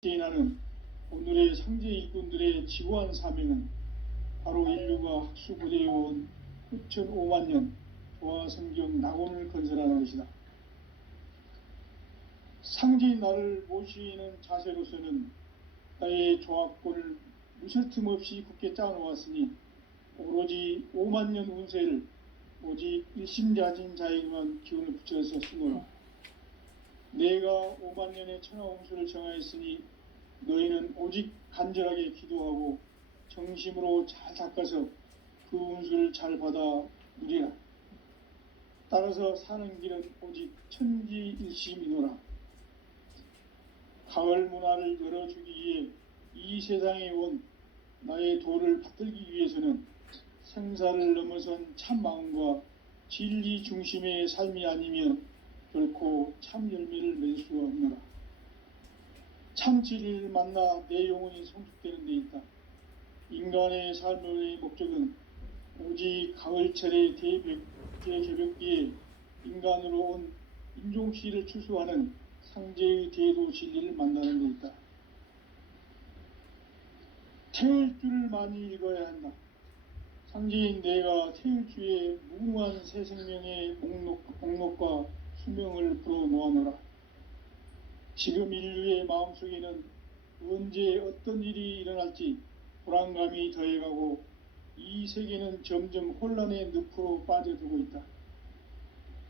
시인하는 오늘의 상제 일꾼들의 지구한 사명은 바로 인류가 학수고대해온 9,500만 년 조화성경 낙원을 건설하는 것이다. 상제인 나를 모시는 자세로서는 나의 조합권을 무설틈 없이 굳게 짜놓았으니 오로지 5만 년 운세를 오직 일심자진 자에게만 기운을 붙여서 쓰노라. 내가 5만 년의 천하 운수를 정하였으니 너희는 오직 간절하게 기도하고 정심으로 잘 닦아서 그 운수를 잘 받아 누리라. 따라서 사는 길은 오직 천지일심이노라. 가을 문화를 열어주기 위해 이 세상에 온 나의 도를 받들기 위해서는 생사를 넘어선 참 마음과 진리 중심의 삶이 아니면 결코 참 열매를 맺을 수가 없노라. 참 진리를 만나 내 영혼이 성숙되는 데 있다. 인간의 삶의 목적은 오직 가을철의 대개벽기에 인간으로 온 인종시를 추수하는 상제의 대도 진리를 만나는 데 있다. 태을 줄을 많이 읽어야 한다. 상제인 내가 태을주의 무궁한 새 생명의 목록과 수명을 불어놓아노라. 지금 인류의 마음속에는 언제 어떤 일이 일어날지 불안감이 더해가고 이 세계는 점점 혼란의 늪으로 빠져들고 있다.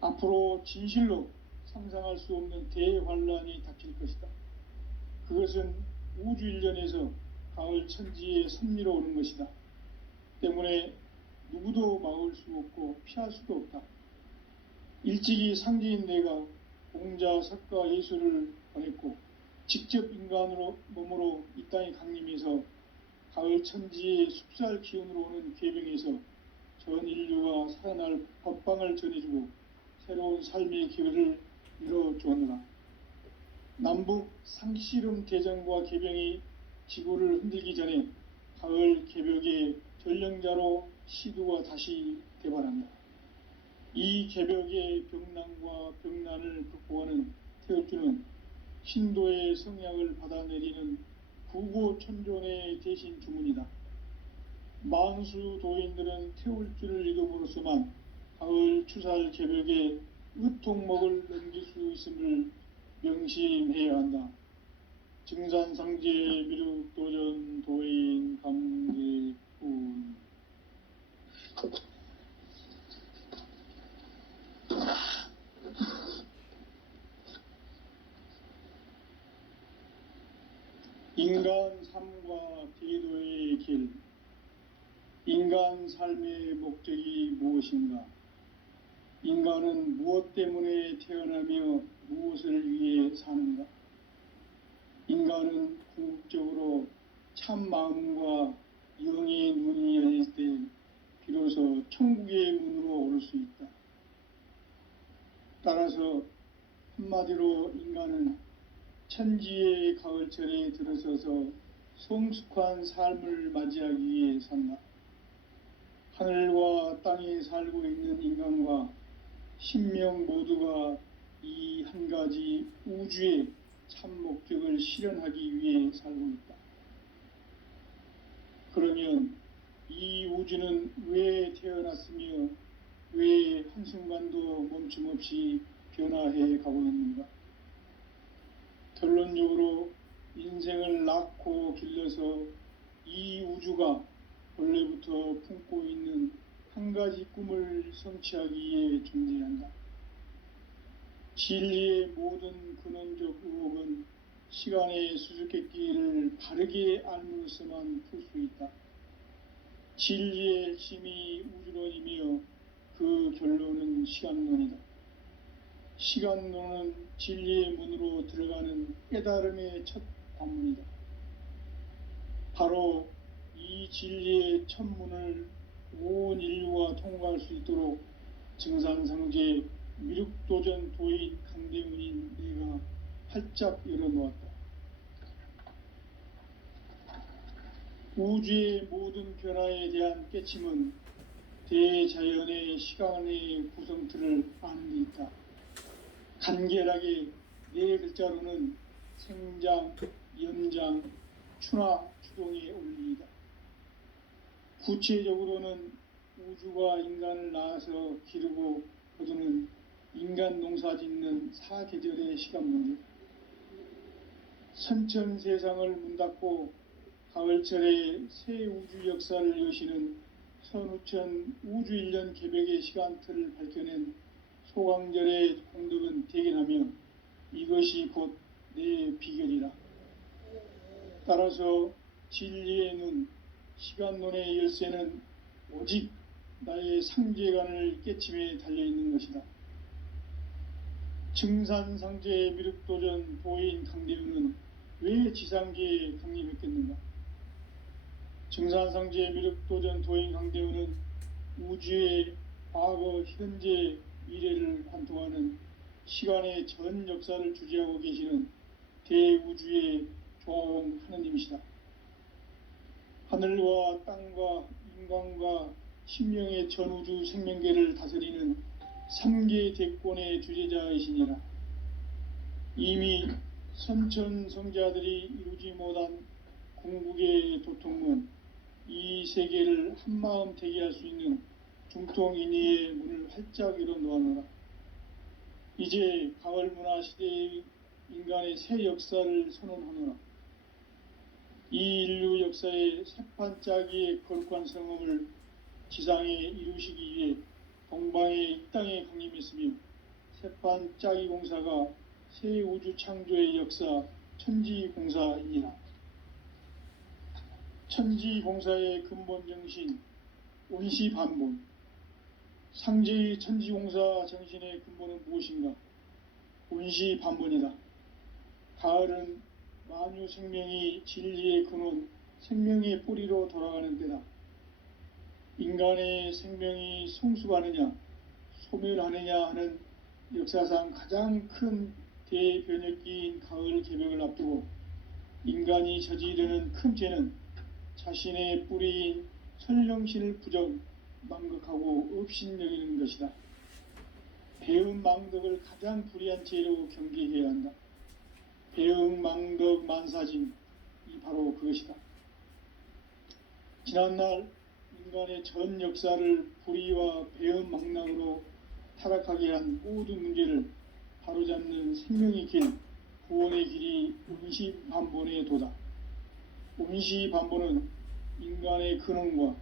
앞으로 진실로 상상할 수 없는 대환란이 닥칠 것이다. 그것은 우주 일련에서 가을 천지에 섭리로 오는 것이다. 때문에 누구도 막을 수 없고 피할 수도 없다. 일찍이 상제인 내가 공자, 석가, 예수를 보냈고 직접 인간으로 몸으로 이 땅에 강림해서 가을 천지의 숲살 기운으로 오는 궤병에서 전 인류가 살아날 법방을 전해주고 새로운 삶의 기회를 열어주었노라. 남북 상씨름 대전과 궤병이 지구를 흔들기 전에 가을 개벽의 전령자로 시두가 다시 대발한다. 이 개벽의 병난과 병난을 극복하는 태을주는 신도의 성약을 받아내리는 구고천존의 대신 주문이다. 만수 도인들은 태울주를 읽음으로써만 가을 추살 개벽의 의통목을 넘길 수 있음을 명심해야 한다. 증산상제 미륵도전 도인 감개꾼. 인간 삶과 대도의 길. 인간 삶의 목적이 무엇인가? 인간은 무엇 때문에 태어나며 무엇을 위해 사는가? 인간은 궁극적으로 참 마음과 영의 눈이 열릴 때 비로소 천국의 문으로 오를 수 있다. 따라서 한마디로 인간은 천지의 가을철에 들어서서 성숙한 삶을 맞이하기 위해 산다. 하늘과 땅에 살고 있는 인간과 신명 모두가 이 한 가지 우주의 참 목적을 실현하기 위해 살고 있다. 그러면 이 우주는 왜 태어났으며 왜 한순간도 멈춤없이 변화해 가고 있는가? 결론적으로 인생을 낳고 길러서 이 우주가 원래부터 품고 있는 한 가지 꿈을 성취하기 위해 존재한다. 진리의 모든 근원적 의혹은 시간의 수수께끼를 바르게 알므로서만 풀 수 있다. 진리의 핵심이 우주론이며 그 결론은 시간론이다. 시간론은 진리의 문으로 들어가는 깨달음의 첫 관문이다. 바로 이 진리의 첫 문을 온 인류가 통과할 수 있도록 증산상제 미륵도전 도인 강대문인 내가 활짝 열어놓았다. 우주의 모든 변화에 대한 깨침은 대자연의 시간의 구성틀을 아는 데 있다. 간결하게 네 글자로는 생장, 염장, 추나 추동에 올리이다. 구체적으로는 우주가 인간을 낳아서 기르고 거두는 인간 농사 짓는 사계절의 시간 문제, 선천 세상을 문 닫고 가을철에 새 우주 역사를 여시는 선우천 우주 1년 개벽의 시간틀을 밝혀낸 소강절의 공덕은 대견하며 이것이 곧 내 비결이라. 따라서 진리의 눈, 시간론의 열쇠는 오직 나의 상제관을 깨침에 달려있는 것이다. 증산상제의 미륵도전 도인 강대우는 왜 지상계에 강림했겠는가? 증산상제의 미륵도전 도인 강대우는 우주의 과거, 현재, 미래를 관통하는 시간의 전 역사를 주재하고 계시는 대우주의 조화원 하느님이시다. 하늘과 땅과 인간과 신명의 전우주 생명계를 다스리는 3계 대권의 주재자이시니라. 이미 선천성자들이 이루지 못한 궁극의 도통문, 이 세계를 한마음 되게 할 수 있는 중통인의의 문을 활짝 열어 놓아노라. 이제 가을 문화 시대의 인간의 새 역사를 선언하노라. 이 인류 역사의 새판짜기의 거룩한 성음을 지상에 이루시기 위해 동방의 이 땅에 강림했으며 새판짜기 공사가 새 우주 창조의 역사 천지공사이니라. 천지공사의 근본 정신 온시반본, 상제의 천지공사 정신의 근본은 무엇인가? 온시반본이다. 가을은 만유 생명이 진리의 근원, 생명의 뿌리로 돌아가는 때다. 인간의 생명이 성숙하느냐, 소멸하느냐 하는 역사상 가장 큰 대변혁기인 가을 개벽을 앞두고 인간이 저지르는 큰 죄는 자신의 뿌리인 설령신을 부정, 망극하고 업신여기는 것이다. 배음 망덕을 가장 불의한 죄로 경계해야 한다. 배음 망덕 만사짐, 이 바로 그것이다. 지난날 인간의 전 역사를 불의와 배음 망락으로 타락하게 한 모든 문제를 바로잡는 생명의 길, 구원의 길이 온시반본의 도다. 온시반본은 인간의 근원과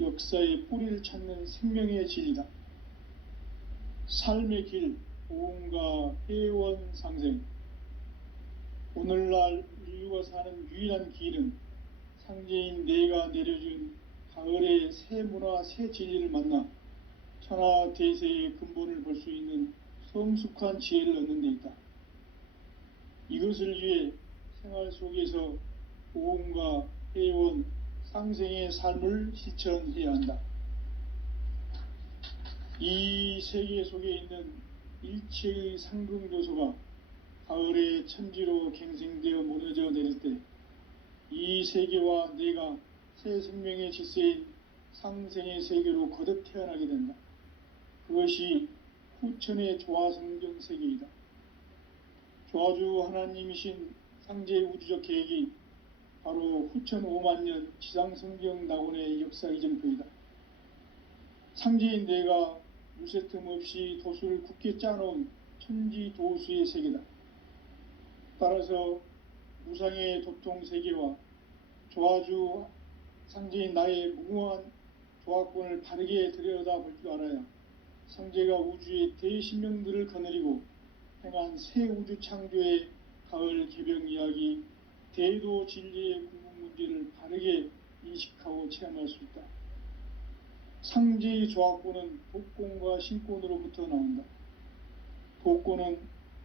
역사의 뿌리를 찾는 생명의 진리다. 삶의 길, 보험과 회원 상생. 오늘날 인류가 사는 유일한 길은 상제인 내가 내려준 가을의 새 문화, 새 진리를 만나 천하 대세의 근본을 볼 수 있는 성숙한 지혜를 얻는 데 있다. 이것을 위해 생활 속에서 보험과 회원, 상생의 삶을 실천해야 한다. 이 세계 속에 있는 일체의 상승조소가 가을의 천지로 갱생되어 무너져 내릴 때 이 세계와 내가 새 생명의 질서인 상생의 세계로 거듭 태어나게 된다. 그것이 후천의 조화성경 세계이다. 조화주 하나님이신 상제의 우주적 계획이 바로 후천 5만년 지상성경 낙원의 역사 이정표이다. 상제인 내가 물새 틈 없이 도수를 굳게 짜놓은 천지도수의 세계다. 따라서 무상의 도통세계와 조화주 상제인 나의 무궁한 조화권을 바르게 들여다볼 줄 알아야 상제가 우주의 대신명들을 거느리고 행한 새 우주 창조의 가을 개벽 이야기, 대도 진리의 궁극 문제를 바르게 인식하고 체험할 수 있다. 상제의 조화권은 독권과 신권으로부터 나온다. 독권은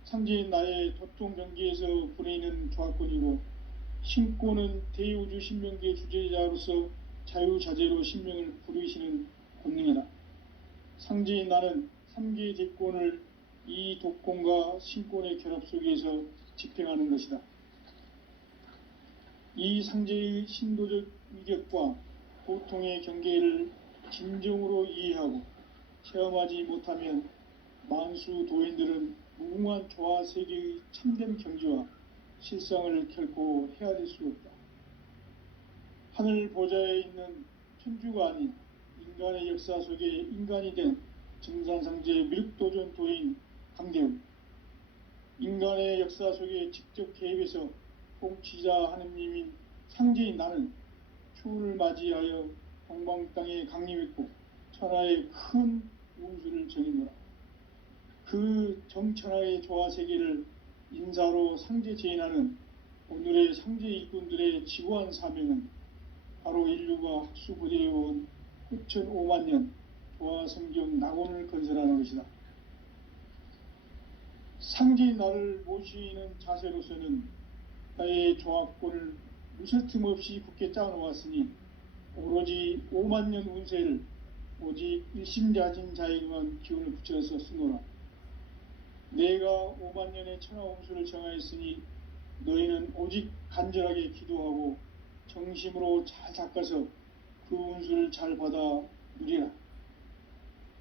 상제인 나의 도통 경계에서 부리는 조화권이고, 신권은 대우주 신명계 주제자로서 자유자재로 신명을 부리시는 권능이다. 상제인 나는 3계 대권을 이 독권과 신권의 결합 속에서 집행하는 것이다. 이 상제의 신도적 위력과 도통의 경계를 진정으로 이해하고 체험하지 못하면 만수 도인들은 무궁한 조화 세계의 참된 경지와 실상을 결코 헤아릴 수 없다. 하늘 보좌에 있는 천주가 아닌 인간의 역사 속에 인간이 된 증산상제 미륵도전 도인 강대훈, 인간의 역사 속에 직접 개입해서 통치자 하느님인 상제인 나는 추후를 맞이하여 동방 땅에 강림했고 천하의 큰 운수를 정했노라. 그 정천하의 조화 세계를 인사로 상제 제인하는 오늘의 상제 일꾼들의 지고한 사명은 바로 인류가 학수부대해온 후천 5만 년 조화 성경 낙원을 건설하는 것이다. 상제인 나를 모시는 자세로서는 나의 조합권을 무설틈 없이 굳게 짜놓았으니 오로지 5만 년 운세를 오직 일심자진 자에게만 기운을 붙여서 쓰노라. 내가 5만 년의 천하 운수를 정하였으니 너희는 오직 간절하게 기도하고 정심으로 잘 닦아서 그 운수를 잘 받아 누리라.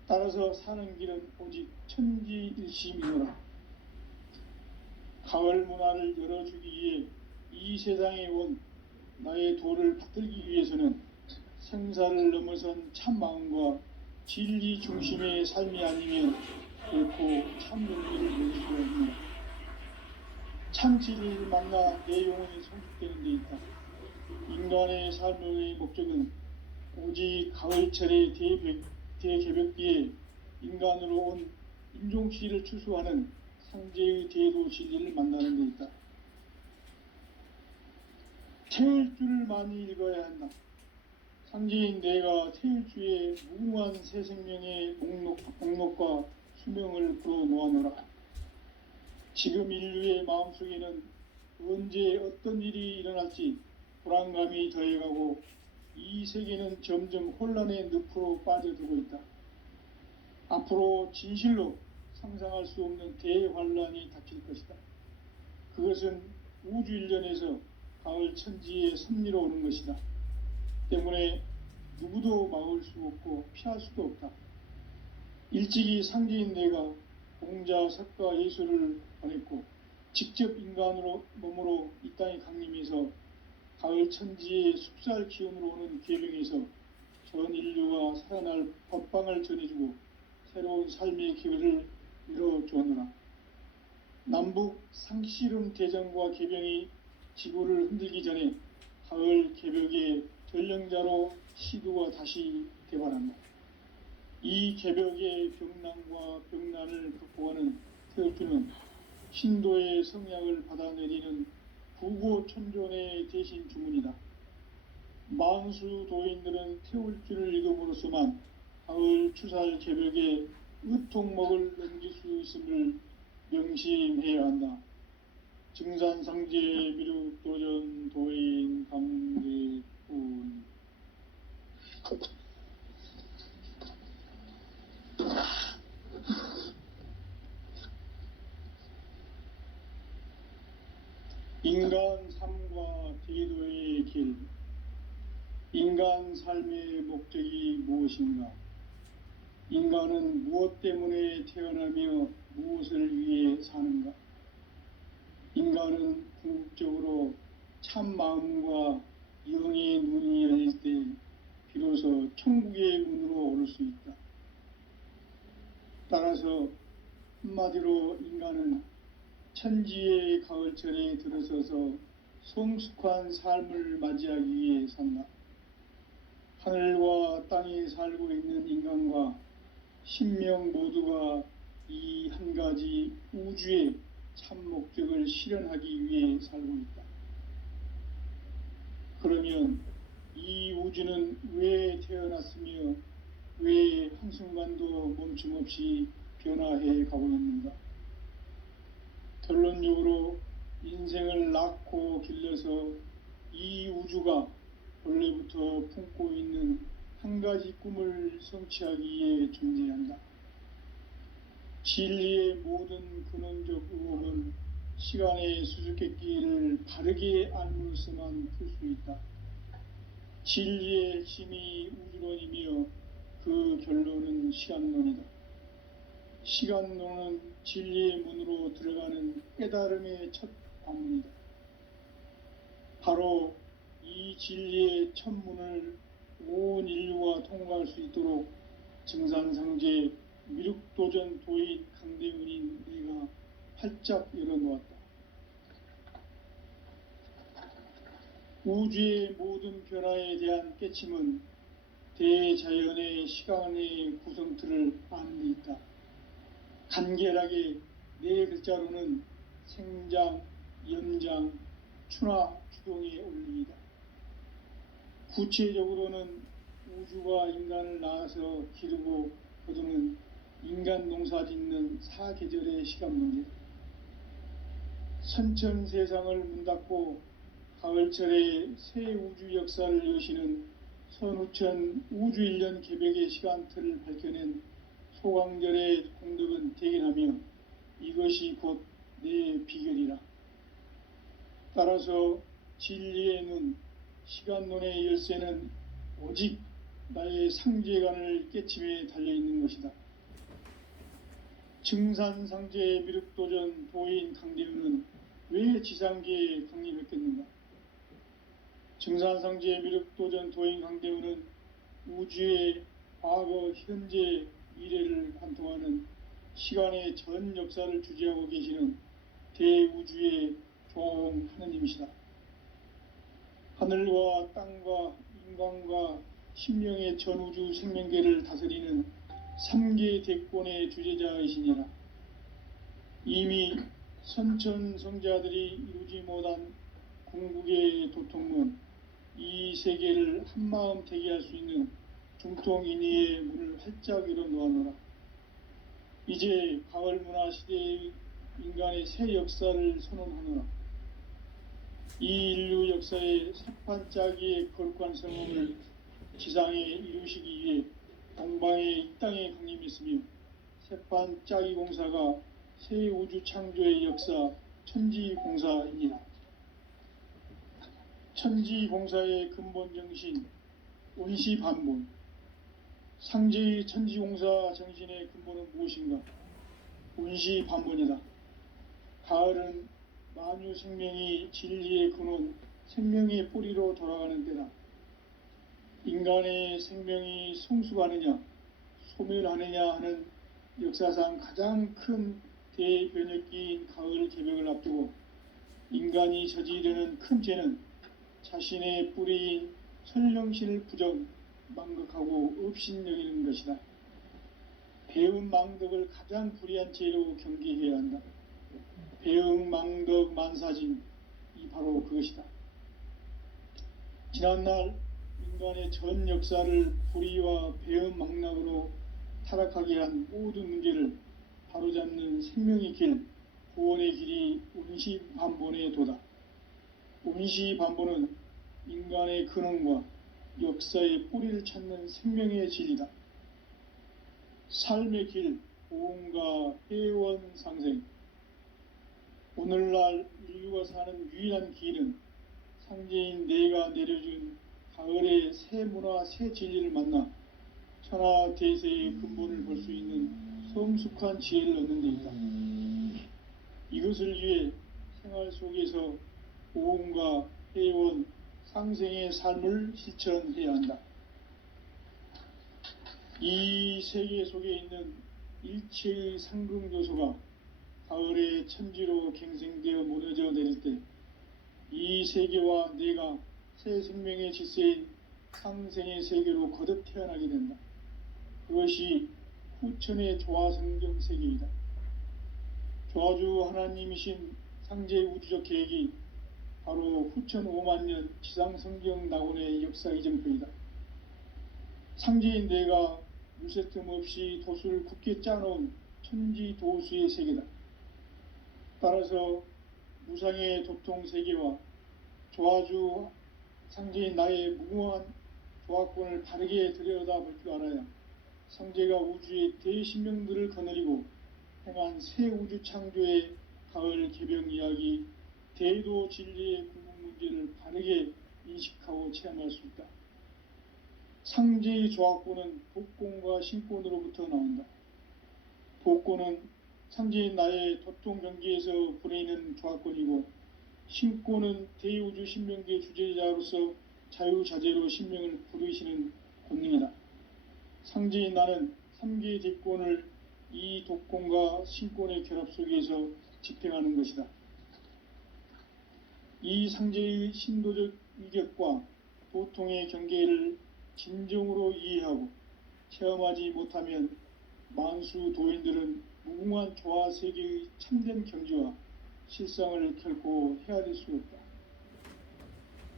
따라서 사는 길은 오직 천지일심이노라. 가을 문화를 열어주기 위해 이 세상에 온 나의 도를 받들기 위해서는 생사를 넘어선 참 마음과 진리 중심의 삶이 아니면 결코 참 용기를 낼 수가 없노라. 참 진리를 만나 내 영혼이 성숙되는 데 있다. 인간의 삶의 목적은 오직 가을철의 대개벽기에 인간으로 온 인종치를 추수하는 상제의 대도 진리를 만나는 데 있다. 태일주를 많이 읽어야 한다. 상제인 내가 태일주의 무궁한 새 생명의 목록과 수명을 풀어놓아노라. 지금 인류의 마음속에는 언제 어떤 일이 일어날지 불안감이 더해가고 이 세계는 점점 혼란의 늪으로 빠져들고 있다. 앞으로 진실로 상상할 수 없는 대환란이 닥칠 것이다. 그것은 우주 일련에서 가을 천지의 섭리로 오는 것이다. 때문에 누구도 막을 수 없고 피할 수도 없다. 일찍이 상제인 내가 공자, 석가, 예수를 보냈고 직접 인간으로 몸으로 이 땅에 강림해서 가을 천지의 숲살 기운으로 오는 계명에서 전 인류가 살아날 법방을 전해주고 새로운 삶의 기회를 열어주었노라. 남북 상씨름 대전과 개병이 지구를 흔들기 전에 가을 개벽의 전령자로 시두가 다시 개발한다. 이 개벽의 병난과 병난을 극복하는 태울주는 신도의 성약을 받아내리는 구고천존의 대신 주문이다. 만수 도인들은 태울주를 읽음으로써만 가을 추살 개벽의 의통목을 넘길 수 있음을 명심해야 한다. 증산상제 미륵도전 도인 강대훈. 인간 삶과 제도의 길. 인간 삶의 목적이 무엇인가? 인간은 무엇 때문에 태어나며 무엇을 위해 사는가? 인간은 궁극적으로 참 마음과 영의 눈이 열릴 때 비로소 천국의 문으로 오를 수 있다. 따라서 한마디로 인간은 천지의 가을철에 들어서서 성숙한 삶을 맞이하기 위해 산다. 하늘과 땅에 살고 있는 인간과 신명 모두가 이 한 가지 우주의 참 목적을 실현하기 위해 살고 있다. 그러면 이 우주는 왜 태어났으며 왜 한순간도 멈춤없이 변화해 가고 있는가? 결론적으로 인생을 낳고 길러서 이 우주가 원래부터 품고 있는 한 가지 꿈을 성취하기 위해 존재한다. 진리의 모든 근원적 의혹은 시간의 수수께끼를 바르게 알므로서만 풀 수 있다. 진리의 핵심이 우주론이며 그 결론은 시간론이다. 시간론은 진리의 문으로 들어가는 깨달음의 첫 관문이다. 바로 이 진리의 천문을 온 인류가 통과할 수 있도록 증산상제 미륵도전 도인 강대은인 네가 활짝 열어놓았다. 우주의 모든 변화에 대한 깨침은 대자연의 시간의 구성틀을 아는 데 있다. 간결하게 네 글자로는 생장, 연장, 추나 추동의 원리이다. 구체적으로는 우주가 인간을 낳아서 기르고 거두는 인간 농사 짓는 사계절의 시간 문제, 선천 세상을 문 닫고 가을철에 새 우주 역사를 여시는 선우천 우주일년 개벽의 시간틀을 밝혀낸 소강절의 공덕은 대견하며 이것이 곧 내 비결이라. 따라서 진리의 눈, 시간론의 열쇠는 오직 나의 상제관을 깨침에 달려있는 것이다. 증산상제 미륵도전 도인 강대은은 왜 지상계에 강림했겠는가? 증산상제 미륵도전 도인 강대은은 우주의 과거, 현재, 미래를 관통하는 시간의 전 역사를 주재하고 계시는 대우주의 종 하느님이시다. 하늘과 땅과 인간과 심령의 전우주 생명계를 다스리는 삼계 대권의 주제자이시니라. 이미 선천성자들이 이루지 못한 궁극의 도통문, 이 세계를 한마음 되게 할 수 있는 중통인의의 문을 활짝 열어놓아노라. 이제 가을 문화 시대의 인간의 새 역사를 선언하노라. 이 인류 역사의 새판짜기의 거룩한 성공을 지상에 이루시기 위해 동방의 이 땅에 강림했으며 새판짜기 공사가 새 우주 창조의 역사 천지공사입니다. 천지공사의 근본 정신 원시반본, 상제의 천지공사 정신의 근본은 무엇인가? 원시반본이다. 가을은 만유 생명이 진리의 근원, 생명의 뿌리로 돌아가는 때다. 인간의 생명이 성숙하느냐, 소멸하느냐 하는 역사상 가장 큰 대변혁기인 가을 개벽을 앞두고 인간이 저지르는 큰 죄는 자신의 뿌리인 설령신을 부정, 망극하고 업신여기는 것이다. 배음 망덕을 가장 불의한 죄로 경계해야 한다. 배음 망덕 만사진, 이 바로 그것이다. 지난날 인간의 전 역사를 불의와 배음 망락으로 타락하게 한 모든 문제를 바로잡는 생명의 길, 구원의 길이 원시반본의 도다. 원시반본은 인간의 근원과 역사의 뿌리를 찾는 생명의 진리다. 삶의 길, 보험과 회원 상생. 오늘날 인류가 사는 유일한 길은 상제인 내가 내려준 가을의 새 문화, 새 진리를 만나 천하 대세의 근본을 볼 수 있는 성숙한 지혜를 얻는 데 있다. 이것을 위해 생활 속에서 보험과 회원, 상생의 삶을 실천해야 한다. 이 세계 속에 있는 일체의 상극 요소가 가을의 천지로 갱생되어 무너져 내릴 때 이 세계와 내가 새 생명의 질서인 상생의 세계로 거듭 태어나게 된다. 그것이 후천의 조화성경 세계이다. 조화주 하나님이신 상제의 우주적 계획이 바로 후천 5만년 지상성경 낙원의 역사 이정표이다. 상제인 내가 물새틈 없이 도수를 굳게 짜놓은 천지도수의 세계다. 따라서 무상의 도통 세계와 조화주 상제인 나의 무궁한 조화권을 바르게 들여다볼 줄 알아야 상제가 우주의 대신명들을 거느리고 행한 새 우주 창조의 가을 개병 이야기, 대도 진리의 궁극 문제를 바르게 인식하고 체험할 수 있다. 상제의 조화권은 복권과 신권으로부터 나온다. 복권은 상제인 나의 도통 경계에서 보내는 조화권이고 신고는 대우주 신명계 주제자로서 자유자재로 신명을 부르시는 권능이다. 상제인 나는 3개 대권을 이 독권과 신권의 결합 속에서 집행하는 것이다. 이 상제의 신도적 위격과 도통의 경계를 진정으로 이해하고 체험하지 못하면 만수 도인들은 무궁한 조화 세계의 참된 경지와 실상을 결코 헤아릴 수 없다.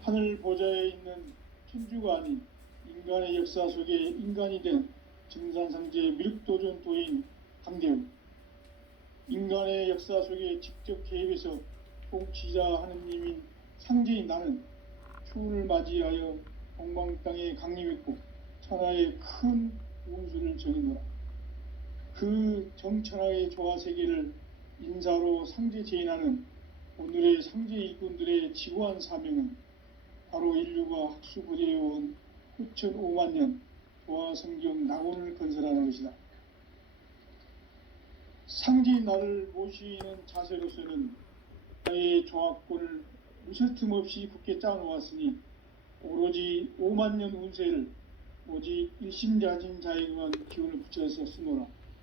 하늘 보좌에 있는 천주가 아닌 인간의 역사 속에 인간이 된 증산상제 미륵도전 도인 강대우, 인간의 역사 속에 직접 개입해서 통치자 하느님인 상제인 나는 추운을 맞이하여 동방 땅에 강림했고 천하의 큰 운수를 정의노라. 그 정천하의 조화 세계를 인사로 상제 제인하는 오늘의 상제 일꾼들의 지고한 사명은 바로 인류가 학수고대해온 후천 5만 년 조화 성경 낙원을 건설하는 것이다. 상제인 나를 모시는 자세로서는 나의 조화권을 무술 틈 없이 굳게 짜놓았으니 오로지 5만 년 운세를 오직 일심자진 자에게만 기운을 붙여서 쓰노라.